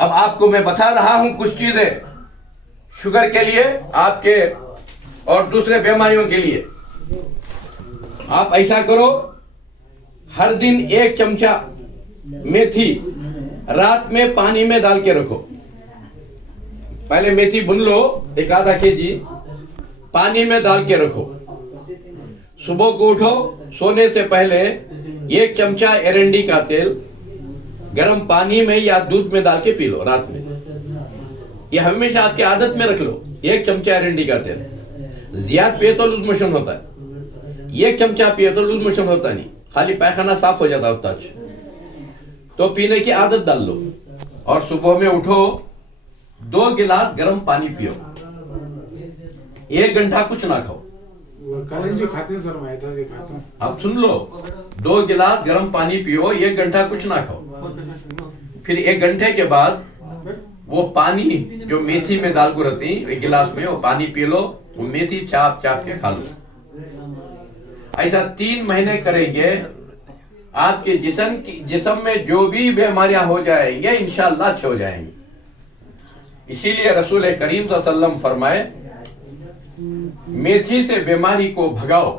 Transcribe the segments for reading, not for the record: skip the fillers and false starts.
अब आपको मैं बता रहा हूं कुछ चीजें शुगर के लिए आपके और दूसरे बीमारियों के लिए। आप ऐसा करो, हर दिन 1 चमचा मेथी रात में पानी में डाल के रखो। पहले मेथी भून लो, एक आधा केजी पानी में डाल के रखो। सुबह को उठो, सोने से पहले 1 चमचा एरंडी का तेल गर्म पानी में या दूध में डाल के पी लो रात में। ये हमेशा आपकी आदत में रख लो। 1 चमचा एरंडी का तेल, ज्यादा पिए तो लूज मोशन होता है, 1 चमचा पिए तो लूज मोशन होता नहीं, खाली पैखाना साफ हो जाता होता। तो पीने की आदत डाल लो और सुबह में उठो 2 गिलास गर्म पानी पियो। 1 घंटा कुछ ना खाओ। कलंजी खाते हैं सर, मैं खाता हूँ। अब सुन लो, 2 गिलास गर्म पानी पियो, 1 घंटा कुछ ना खाओ। फिर 1 घंटे के बाद वो पानी जो मेथी में डाल को रहती 1 गिलास में, वो पानी पी लो। वो मेथी चाप चाप के खा लो। ऐसा 3 महीने करेंगे, आपके जिस्म में जो भी बीमारियां हो जाएंगे इंशाअल्लाह अच्छे हो जाएंगे। इसीलिए रसूल करीम सल्लल्लाहु अलैहि वसल्लम फरमाए, मेथी से बीमारी को भगाओ,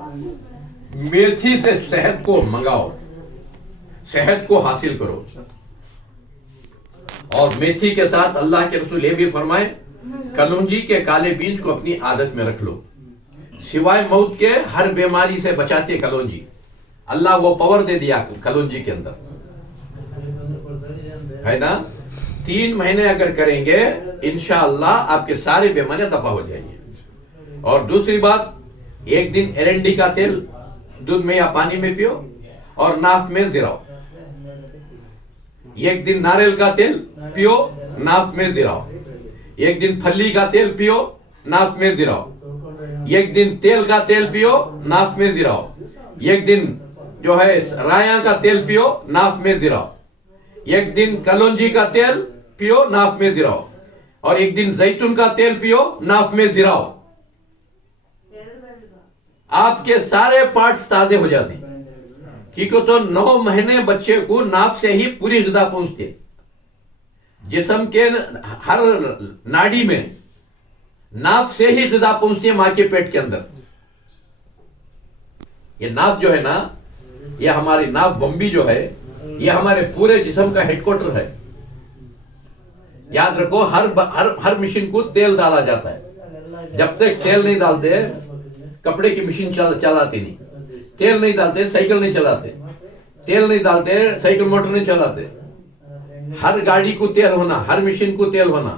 मेथी से सेहत को मंगाओ, सेहत को हासिल करो। और मेथी के साथ अल्लाह के रसूल ये भी फरमाए, कलौंजी के काले बीज को अपनी आदत में रख लो। सिवाय मौत के हर बीमारी से बचाती है कलौंजी। अल्लाह वो पावर दे दिया कलौंजी के अंदर, है ना। 3 महीने अगर करेंगे इंशाअल्लाह आपके सारे बीमारियां दफा हो जाएंगी। और दूसरी बात, 1 दिन एरंडी का तेल दूध में या पानी में पियो और नाक में गिराओ। 1 दिन नारियल का तेल पियो, नाक में गिराओ। 1 दिन फली का तेल पियो, नाक में गिराओ। 1 दिन तेल का तेल पियो, नाक में गिराओ। 1 दिन जो है राया का तेल पियो, नाक में गिराओ। 1 दिन कलौंजी का तेल पियो, नाक में गिराओ। और 1 दिन जैतून का तेल पियो, नाक में गिराओ। आपके सारे पार्ट्स ताजे हो जाते हैं। ठीक है, तो 9 महीने बच्चे को नाक से ही पूरी ग़िज़ा पहुंचती है। जिस्म के हर नाड़ी में नाक से ही ग़िज़ा पहुंचती है, मां के पेट के अंदर। ये नाक जो है ना, ये हमारी नाक बम्बी जो है, ये हमारे पूरे जिस्म का हेडक्वार्टर है। याद रखो, हर मशीन को तेल डाला जाता है। जब तक तेल नहीं डालते कपड़े की मशीन चलाते नहीं, तेल नहीं डालते साइकिल नहीं चलाते, तेल नहीं डालते साइकिल मोटर नहीं चलाते। हर गाड़ी को तेल होना, हर मशीन को तेल होना।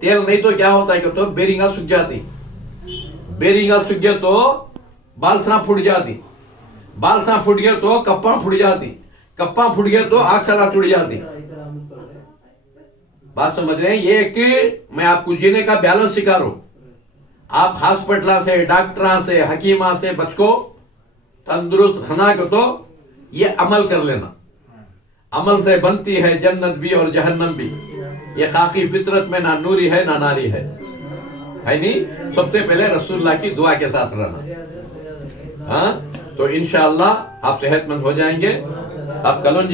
तेल नहीं तो क्या होता है कि तो बेरिंगा सूख जाती, बेरिंगा सूख गया तो बालसना फूट जाती, बालसना फूट गया तो कप्पा फूट जाती, कप्पा फूट गया तो आग सला टूट जाती। बात समझ रहे हैं? ये कि मैं आपको जीने का बैलेंस सिखा रहा हूं। आप हॉस्पिटल से, डॉक्टर से, हकीमा से बचको, तंदुरुस्त खाना को तो ये अमल कर लेना। अमल से बनती है जन्नत भी और जहन्नम भी। ये खाकी फितरत में ना नूरी है ना नारी है नहीं। सबसे पहले रसूलुल्लाह की दुआ के साथ रहना। हाँ, तो इंशाअल्लाह आप सेहतमंद हो जाएंगे। आप कलौंजी